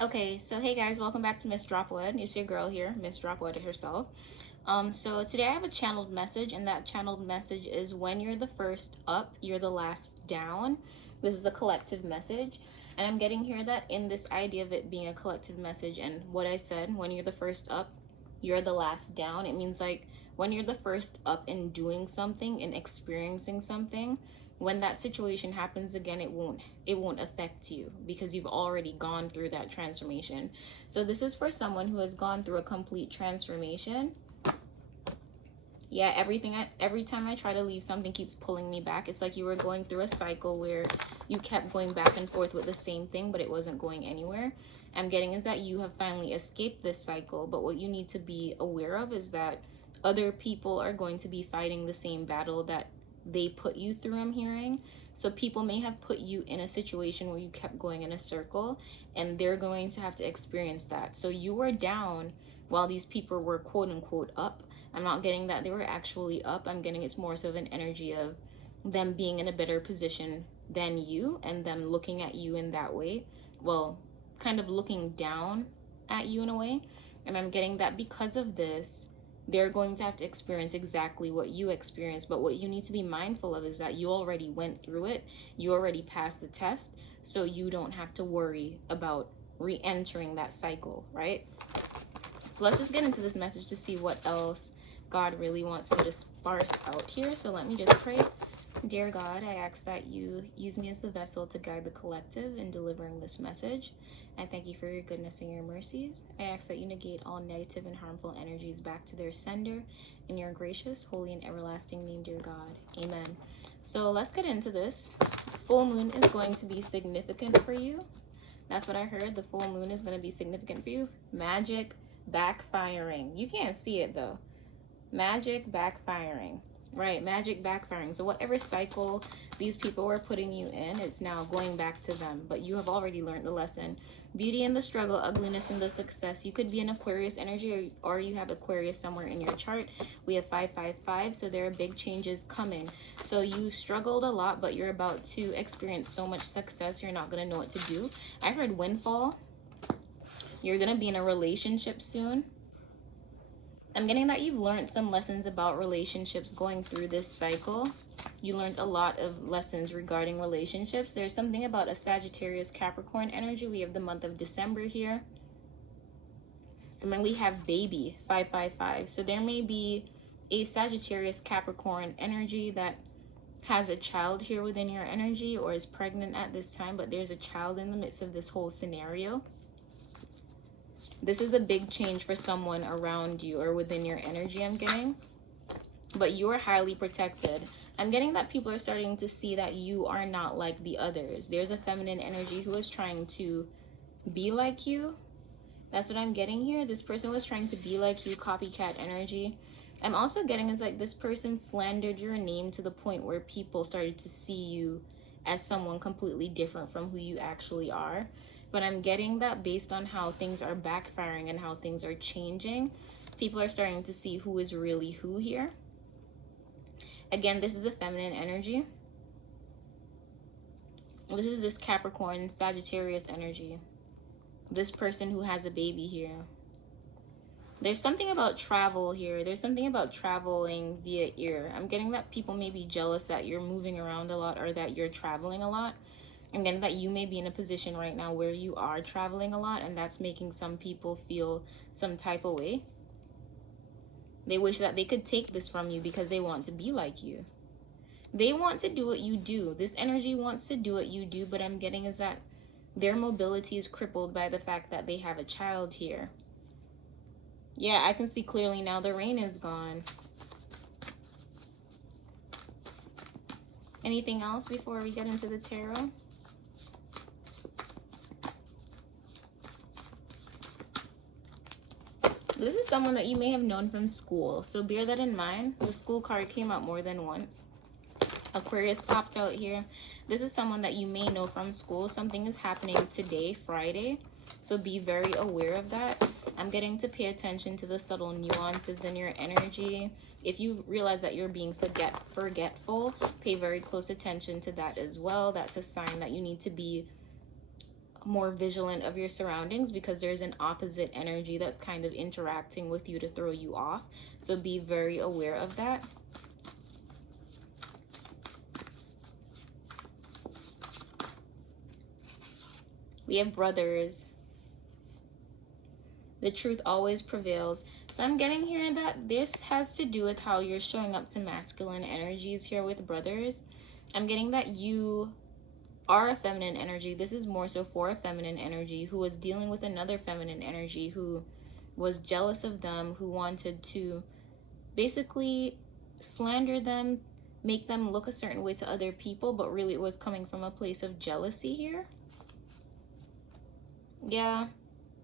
Okay, so hey guys, welcome back to Miss Dropwood. It's your girl here, Miss Dropwood herself. So today I have a channeled message, and that channeled message is when you're the first up, you're the last down. This is a collective message, and I'm getting here that in this idea of it being a collective message, and what I said, when you're the first up, you're the last down. It means like when you're the first up in doing something and experiencing something, when that situation happens again, it won't affect you because you've already gone through that transformation. So this is for someone who has gone through a complete transformation. Yeah, every time I try to leave, something keeps pulling me back. It's like you were going through a cycle where you kept going back and forth with the same thing, but it wasn't going anywhere. I'm getting is that you have finally escaped this cycle, but what you need to be aware of is that other people are going to be fighting the same battle that they put you through. I'm hearing. So people may have put you in a situation where you kept going in a circle, and they're going to have to experience that. So you were down while these people were quote unquote up. I'm not getting that they were actually up. I'm getting it's more so of an energy of them being in a better position than you and them looking at you in that way. Well, kind of looking down at you in a way. And I'm getting that because of this, they're going to have to experience exactly what you experienced. But what you need to be mindful of is that you already went through it, you already passed the test, so you don't have to worry about re-entering that cycle, right? So let's just get into this message to see what else God really wants me to sparse out here. So let me just pray. Dear God, I ask that you use me as a vessel to guide the collective in delivering this message. I thank you for your goodness and your mercies. I ask that you negate all negative and harmful energies back to their sender in your gracious, holy, and everlasting name, dear God. Amen. So let's get into this. Full moon is going to be significant for you. That's what I heard. The full moon is going to be significant for you. Magic backfiring. You can't see it though. Magic backfiring. Right, magic backfiring. So whatever cycle these people were putting you in, it's now going back to them. But you have already learned the lesson. Beauty in the struggle, ugliness in the success. You could be an Aquarius energy, or you have Aquarius somewhere in your chart. We have 555, so there are big changes coming. So you struggled a lot, but you're about to experience so much success, you're not going to know what to do. I heard windfall. You're going to be in a relationship soon. I'm getting that you've learned some lessons about relationships going through this cycle. You learned a lot of lessons regarding relationships. There's something about a Sagittarius Capricorn energy. We have the month of December here. And then we have baby, 555. So there may be a Sagittarius Capricorn energy that has a child here within your energy or is pregnant at this time, but there's a child in the midst of this whole scenario. This is a big change for someone around you or within your energy, I'm getting. But you're highly protected. I'm getting that people are starting to see that you are not like the others. There's a feminine energy who is trying to be like you. That's what I'm getting here. This person was trying to be like you, copycat energy. I'm also getting is like this person slandered your name to the point where people started to see you as someone completely different from who you actually are. But I'm getting that based on how things are backfiring and how things are changing, people are starting to see who is really who here. Again, this is a feminine energy. This is this Capricorn, Sagittarius energy. This person who has a baby here. There's something about travel here. There's something about traveling via ear. I'm getting that people may be jealous that you're moving around a lot or that you're traveling a lot. I'm getting that you may be in a position right now where you are traveling a lot, and that's making some people feel some type of way. They wish that they could take this from you because they want to be like you. They want to do what you do. This energy wants to do what you do, but I'm getting is that their mobility is crippled by the fact that they have a child here. Yeah, I can see clearly now the rain is gone. Anything else before we get into the tarot? This is someone that you may have known from school, so bear that in mind. The school card came out more than once. Aquarius popped out here. This is someone that you may know from school. Something is happening today, Friday, so be very aware of that. I'm getting to pay attention to the subtle nuances in your energy. If you realize that you're being forgetful, pay very close attention to that as well. That's a sign that you need to be more vigilant of your surroundings, because there's an opposite energy that's kind of interacting with you to throw you off. So be very aware of that. We have brothers. The truth always prevails. So I'm getting here that this has to do with how you're showing up to masculine energies here with brothers. I'm getting that you are a feminine energy. This is more so for a feminine energy who was dealing with another feminine energy who was jealous of them, who wanted to basically slander them, make them look a certain way to other people, but really it was coming from a place of jealousy here. Yeah,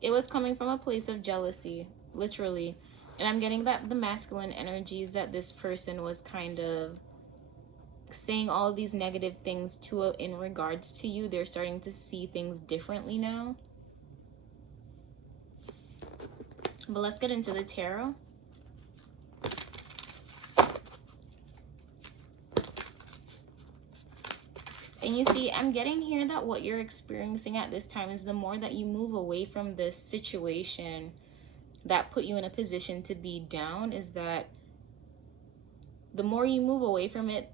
it was coming from a place of jealousy, literally. And I'm getting that the masculine energies that this person was kind of saying all of these negative things to in regards to you, they're starting to see things differently now. But let's get into the tarot. And you see, I'm getting here that what you're experiencing at this time is the more that you move away from this situation that put you in a position to be down, is that the more you move away from it,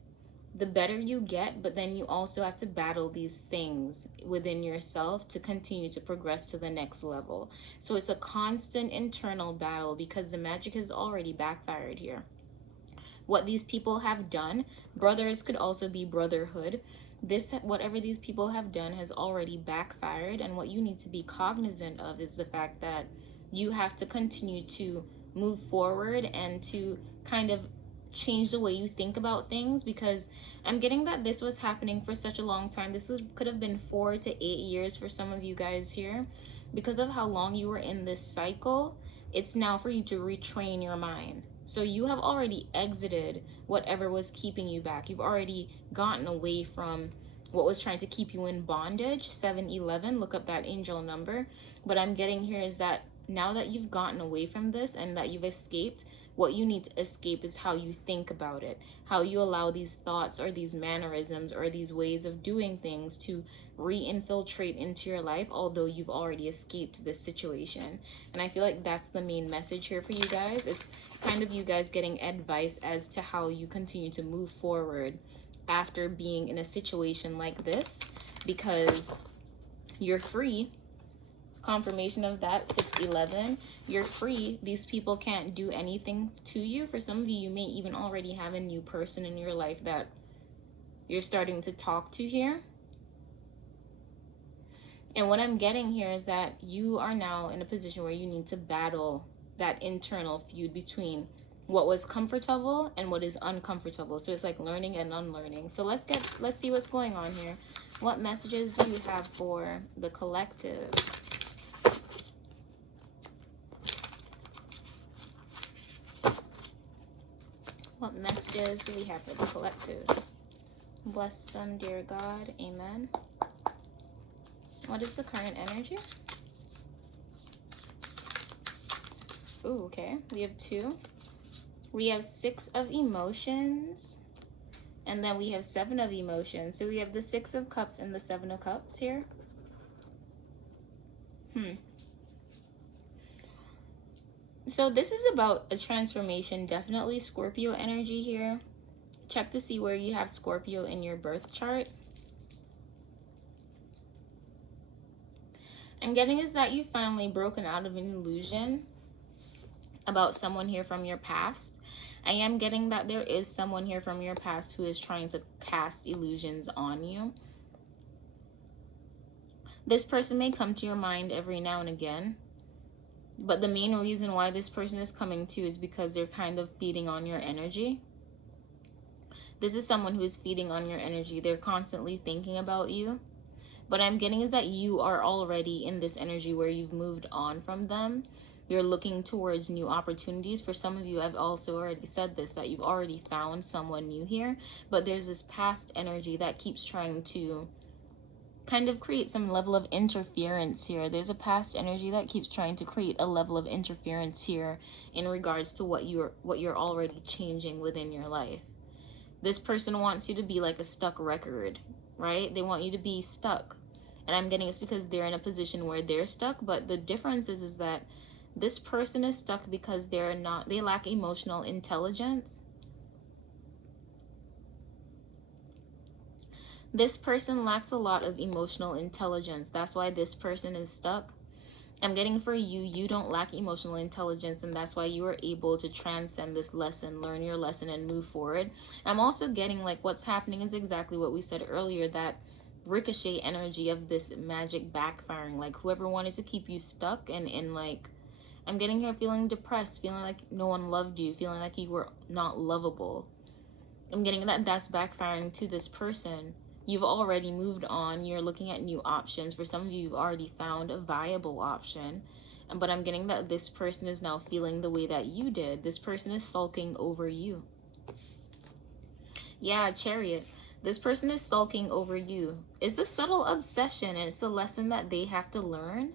the better you get, but then you also have to battle these things within yourself to continue to progress to the next level. So it's a constant internal battle because the magic has already backfired here. What these people have done, brothers could also be brotherhood. Whatever these people have done has already backfired, and what you need to be cognizant of is the fact that you have to continue to move forward and to kind of change the way you think about things, because I'm getting that this was happening for such a long time. Could have been 4 to 8 years for some of you guys here. Because of how long you were in this cycle, it's now for you to retrain your mind. So you have already exited whatever was keeping you back. You've already gotten away from what was trying to keep you in bondage. 711, look up that angel number. But I'm getting here is that now that you've gotten away from this and that you've escaped, what you need to escape is how you think about it, how you allow these thoughts or these mannerisms or these ways of doing things to re-infiltrate into your life, although you've already escaped this situation. And I feel like that's the main message here for you guys. It's kind of you guys getting advice as to how you continue to move forward after being in a situation like this, because you're free. Confirmation of that, 611, you're free. These people can't do anything to you. For some of you, you may even already have a new person in your life that you're starting to talk to here. And what I'm getting here is that you are now in a position where you need to battle that internal feud between what was comfortable and what is uncomfortable. So it's like learning and unlearning. So let's see what's going on here. What messages do you have for the collective? What messages do we have for the collective? Bless them, dear God. Amen. What is the current energy? Ooh, okay. We have 2. We have 6 of emotions. And then we have 7 of emotions. So we have the 6 of cups and the 7 of cups here. So this is about a transformation, definitely Scorpio energy here. Check to see where you have Scorpio in your birth chart. I'm getting is that you've finally broken out of an illusion about someone here from your past. I am getting that there is someone here from your past who is trying to cast illusions on you. This person may come to your mind every now and again. But the main reason why this person is coming to you is because they're kind of feeding on your energy. This is someone who is feeding on your energy. They're constantly thinking about you. But I'm getting is that you are already in this energy where you've moved on from them. You're looking towards new opportunities. For some of you, I've also already said this, that you've already found someone new here. But there's this past energy that keeps trying to kind of create some level of interference here. There's a past energy that keeps trying to create a level of interference here in regards to what you're already changing within your life. This person wants you to be like a stuck record, right? They want you to be stuck. And I'm getting it's because they're in a position where they're stuck. But the difference is that this person is stuck because they lack emotional intelligence. This person lacks a lot of emotional intelligence. That's why this person is stuck. I'm getting for you, you don't lack emotional intelligence, and that's why you are able to transcend this lesson, learn your lesson, and move forward. I'm also getting like what's happening is exactly what we said earlier, that ricochet energy of this magic backfiring. Like whoever wanted to keep you stuck and like, I'm getting here feeling depressed, feeling like no one loved you, feeling like you were not lovable. I'm getting that that's backfiring to this person. You've already moved on. You're looking at new options. For some of you, you've already found a viable option. But I'm getting that this person is now feeling the way that you did. This person is sulking over you. Yeah, Chariot. This person is sulking over you. It's a subtle obsession, and it's a lesson that they have to learn.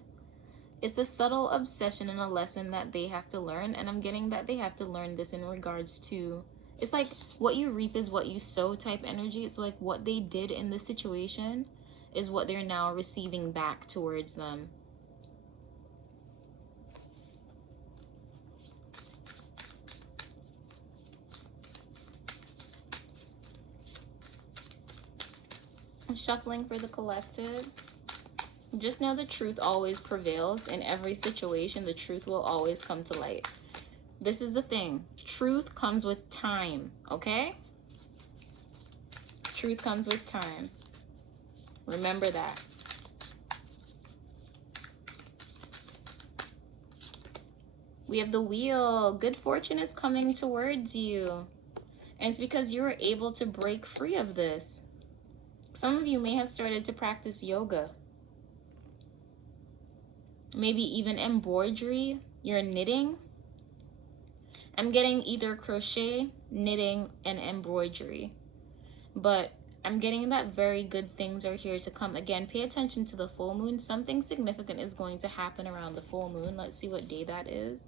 It's a subtle obsession and a lesson that they have to learn. And I'm getting that they have to learn this in regards to, it's like what you reap is what you sow type energy. It's like what they did in this situation is what they're now receiving back towards them. Shuffling for the collective. Just know the truth always prevails. In every situation, the truth will always come to light. This is the thing. Truth comes with time, okay? Truth comes with time. Remember that. We have the wheel. Good fortune is coming towards you. And it's because you were able to break free of this. Some of you may have started to practice yoga. Maybe even embroidery. You're knitting. I'm getting either crochet, knitting, and embroidery. But I'm getting that very good things are here to come. Again, pay attention to the full moon. Something significant is going to happen around the full moon. Let's see what day that is.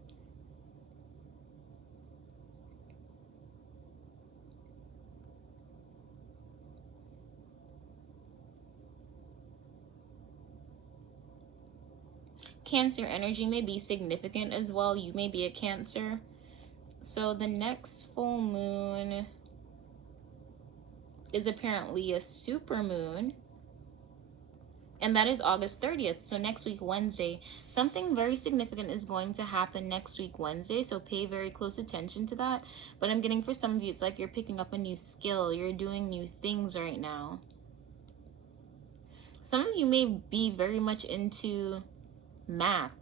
Cancer energy may be significant as well. You may be a Cancer. So the next full moon is apparently a super moon. And that is August 30th. So next week, Wednesday, something very significant is going to happen next week, Wednesday. So pay very close attention to that. But I'm getting for some of you, it's like you're picking up a new skill. You're doing new things right now. Some of you may be very much into math.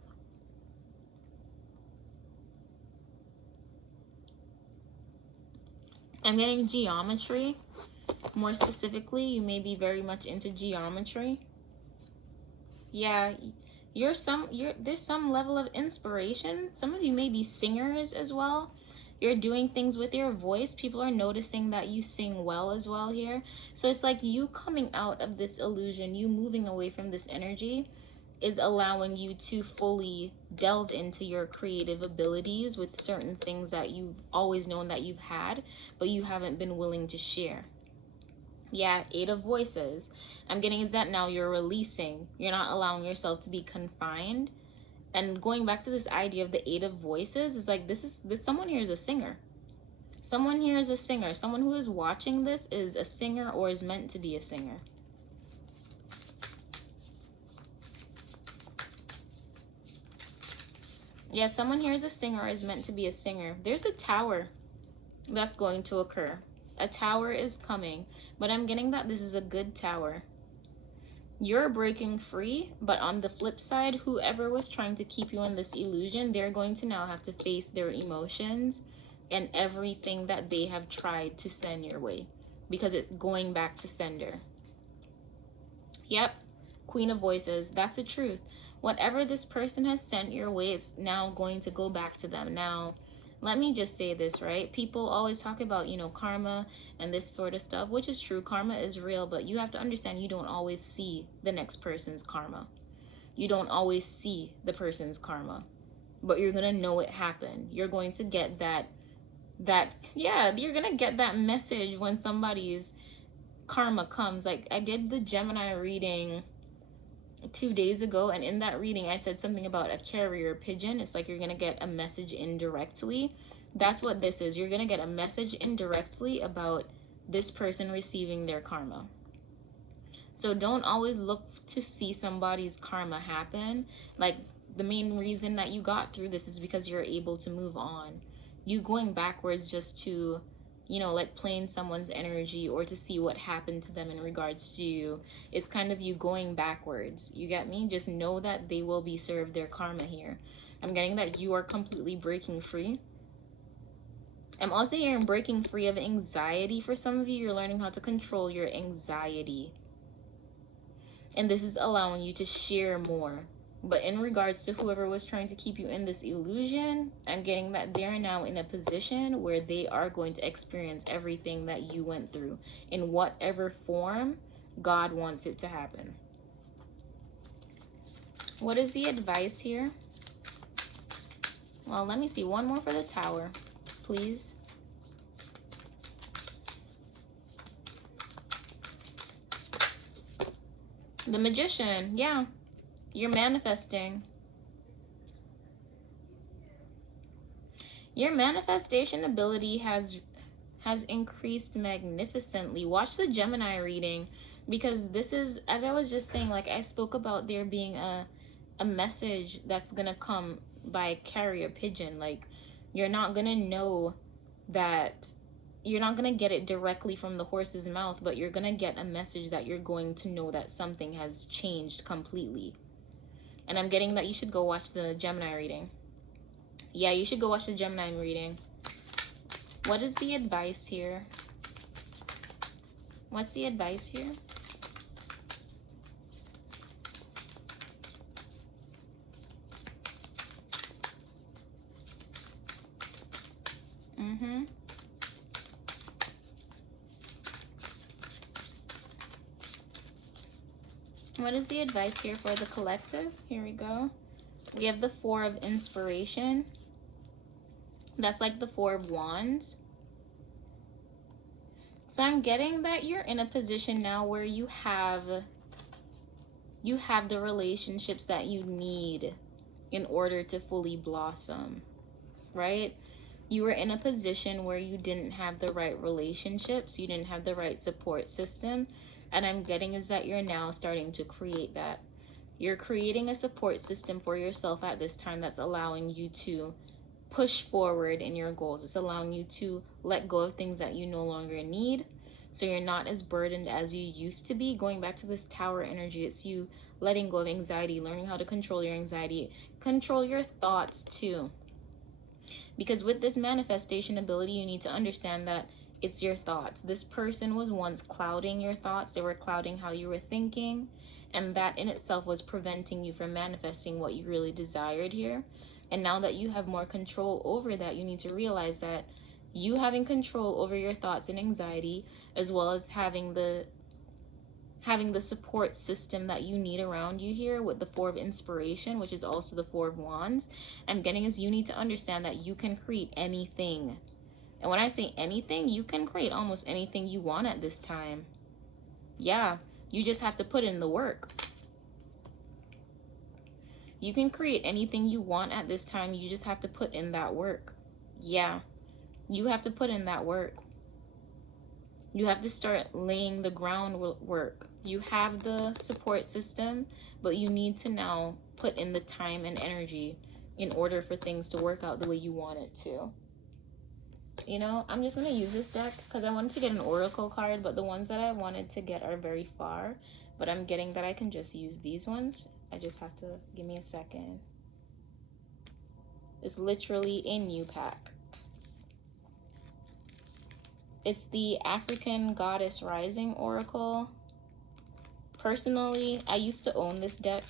I'm getting geometry. More specifically, you may be very much into geometry. Yeah, there's some level of inspiration. Some of you may be singers as well. You're doing things with your voice. People are noticing that you sing well as well here. So it's like you coming out of this illusion, you moving away from this energy is allowing you to fully delve into your creative abilities with certain things that you've always known that you've had, but you haven't been willing to share. Yeah, 8 of Voices. I'm getting is that now you're releasing. You're not allowing yourself to be confined. And going back to this idea of the 8 of Voices is like this someone here is a singer. Someone here is a singer. Someone who is watching this is a singer or is meant to be a singer. Yeah, someone here is a singer or is meant to be a singer. There's a tower that's going to occur. A tower is coming, but I'm getting that this is a good tower. You're breaking free, but on the flip side, whoever was trying to keep you in this illusion, they're going to now have to face their emotions and everything that they have tried to send your way, because it's going back to sender. Yep, Queen of Voices, that's the truth. Whatever this person has sent your way, it's now going to go back to them. Now, let me just say this, right? People always talk about, karma and this sort of stuff, which is true. Karma is real, but you have to understand you don't always see the next person's karma. You don't always see the person's karma, but you're going to know it happened. You're going to get you're going to get that message when somebody's karma comes. Like I did the Gemini reading 2 days ago, and in that reading I said something about a carrier pigeon. It's like you're gonna get a message indirectly. That's what this is. You're gonna get a message indirectly about this person receiving their karma. So don't always look to see somebody's karma happen. Like, the main reason that you got through this is because you're able to move on. You going backwards just to, you know, like playing someone's energy or to see what happened to them in regards to you. It's kind of you going backwards. You get me? Just know that they will be served their karma here. I'm getting that you are completely breaking free. I'm also hearing breaking free of anxiety. For some of you, you're learning how to control your anxiety. And this is allowing you to share more. But in regards to whoever was trying to keep you in this illusion, I'm getting that they're now in a position where they are going to experience everything that you went through in whatever form God wants it to happen. What is the advice here? Well, let me see. One more for the Tower, please. The Magician, yeah. You're manifesting. Your manifestation ability has increased magnificently. Watch the Gemini reading, because this is, as I was just saying, like I spoke about there being a message that's gonna come by carrier pigeon. Like, you're not gonna know that, you're not going to get it directly from the horse's mouth, but you're going to get a message that you're going to know that something has changed completely. And I'm getting that you should go watch the Gemini reading. Yeah, you should go watch the Gemini reading. What is the advice here? What's the advice here? What is the advice here for the collective? Here we go. We have the Four of Inspiration. That's like the Four of Wands. So I'm getting that you're in a position now where you have the relationships that you need in order to fully blossom, right? You were in a position where you didn't have the right relationships, you didn't have the right support system, and I'm getting is that you're now starting to create that. You're creating a support system for yourself at this time that's allowing you to push forward in your goals. It's allowing you to let go of things that you no longer need, so you're not as burdened as you used to be. Going back to this Tower energy, it's you letting go of anxiety, learning how to control your anxiety, control your thoughts too. Because with this manifestation ability, you need to understand that it's your thoughts. This person was once clouding your thoughts. They were clouding how you were thinking, and that in itself was preventing you from manifesting what you really desired here. And now that you have more control over that, you need to realize that you having control over your thoughts and anxiety, as well as having the support system that you need around you here with the Four of Inspiration, which is also the Four of Wands, I'm getting is you need to understand that you can create anything. And when I say anything, you can create almost anything you want at this time. Yeah, you just have to put in the work. You can create anything you want at this time. You just have to put in that work. Yeah, you have to put in that work. You have to start laying the groundwork. You have the support system, but you need to now put in the time and energy in order for things to work out the way you want it to. You know, I'm just going to use this deck because I wanted to get an oracle card, but the ones that I wanted to get are very far. But I'm getting that I can just use these ones. I just have to give me a second. It's literally a new pack. It's the African Goddess Rising Oracle. Personally, I used to own this deck.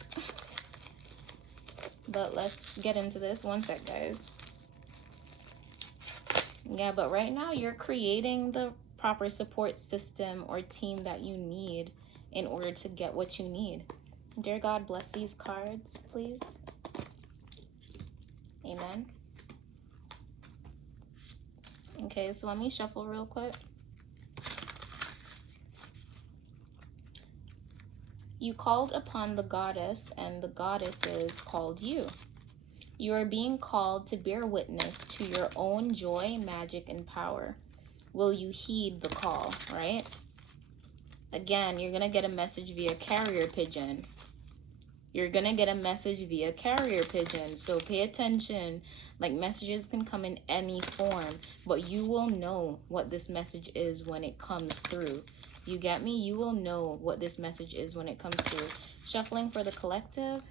But let's get into this. One sec, guys. Yeah, but right now you're creating the proper support system or team that you need in order to get what you need. Dear God, bless these cards, please. Amen. Okay, so let me shuffle real quick. You called upon the goddess, and the goddesses called you. You are being called to bear witness to your own joy, magic, and power. Will you heed the call, right? Again, you're going to get a message via carrier pigeon. You're going to get a message via carrier pigeon. So pay attention. Like, messages can come in any form, but you will know what this message is when it comes through. You get me? You will know what this message is when it comes through. Shuffling for the collective.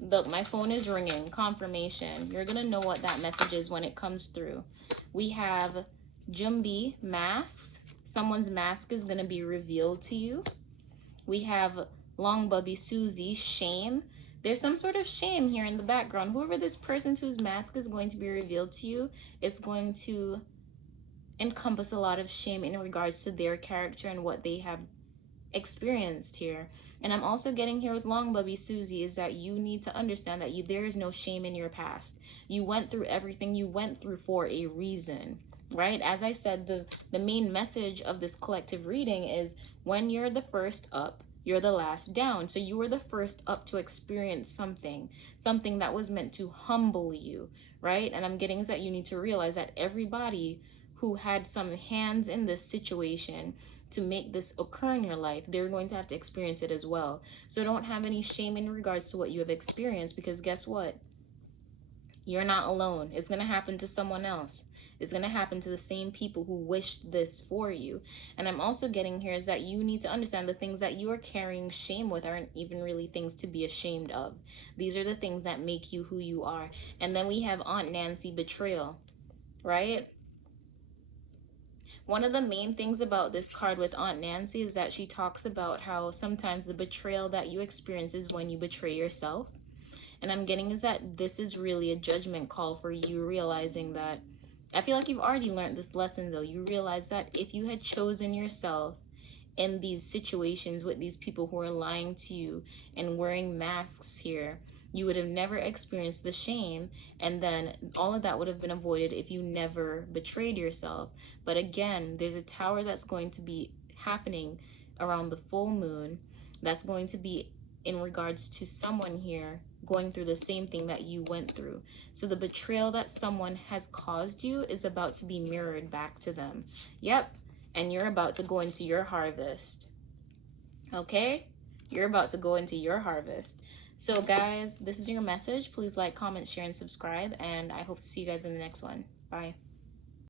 Look, my phone is ringing. Confirmation. You're going to know what that message is when it comes through. We have Jumbi, masks. Someone's mask is going to be revealed to you. We have Long Bubby Susie, shame. There's some sort of shame here in the background. Whoever this person whose mask is going to be revealed to you, it's going to encompass a lot of shame in regards to their character and what they have experienced here. And I'm also getting here with Long Bubby Susie is that you need to understand that there is no shame in your past. You went through everything you went through for a reason, right? As I said, the main message of this collective reading is when you're the first up, you're the last down. So you were the first up to experience something that was meant to humble you, right? And I'm getting is that you need to realize that everybody who had some hands in this situation to make this occur in your life, they're going to have to experience it as well. So don't have any shame in regards to what you have experienced, because guess what? You're not alone. It's going to happen to someone else. It's going to happen to the same people who wished this for you. And I'm also getting here is that you need to understand the things that you are carrying shame with aren't even really things to be ashamed of. These are the things that make you who you are. And then we have Aunt Nancy, betrayal, right? One of the main things about this card with Aunt Nancy is that she talks about how sometimes the betrayal that you experience is when you betray yourself. And I'm getting is that this is really a judgment call for you, realizing that, I feel like you've already learned this lesson though. You realize that if you had chosen yourself in these situations with these people who are lying to you and wearing masks here, you would have never experienced the shame, and then all of that would have been avoided if you never betrayed yourself. But again, there's a tower that's going to be happening around the full moon that's going to be in regards to someone here going through the same thing that you went through. So the betrayal that someone has caused you is about to be mirrored back to them. Yep. And you're about to go into your harvest. Okay? You're about to go into your harvest. So guys, this is your message. Please like, comment, share, and subscribe. And I hope to see you guys in the next one. Bye.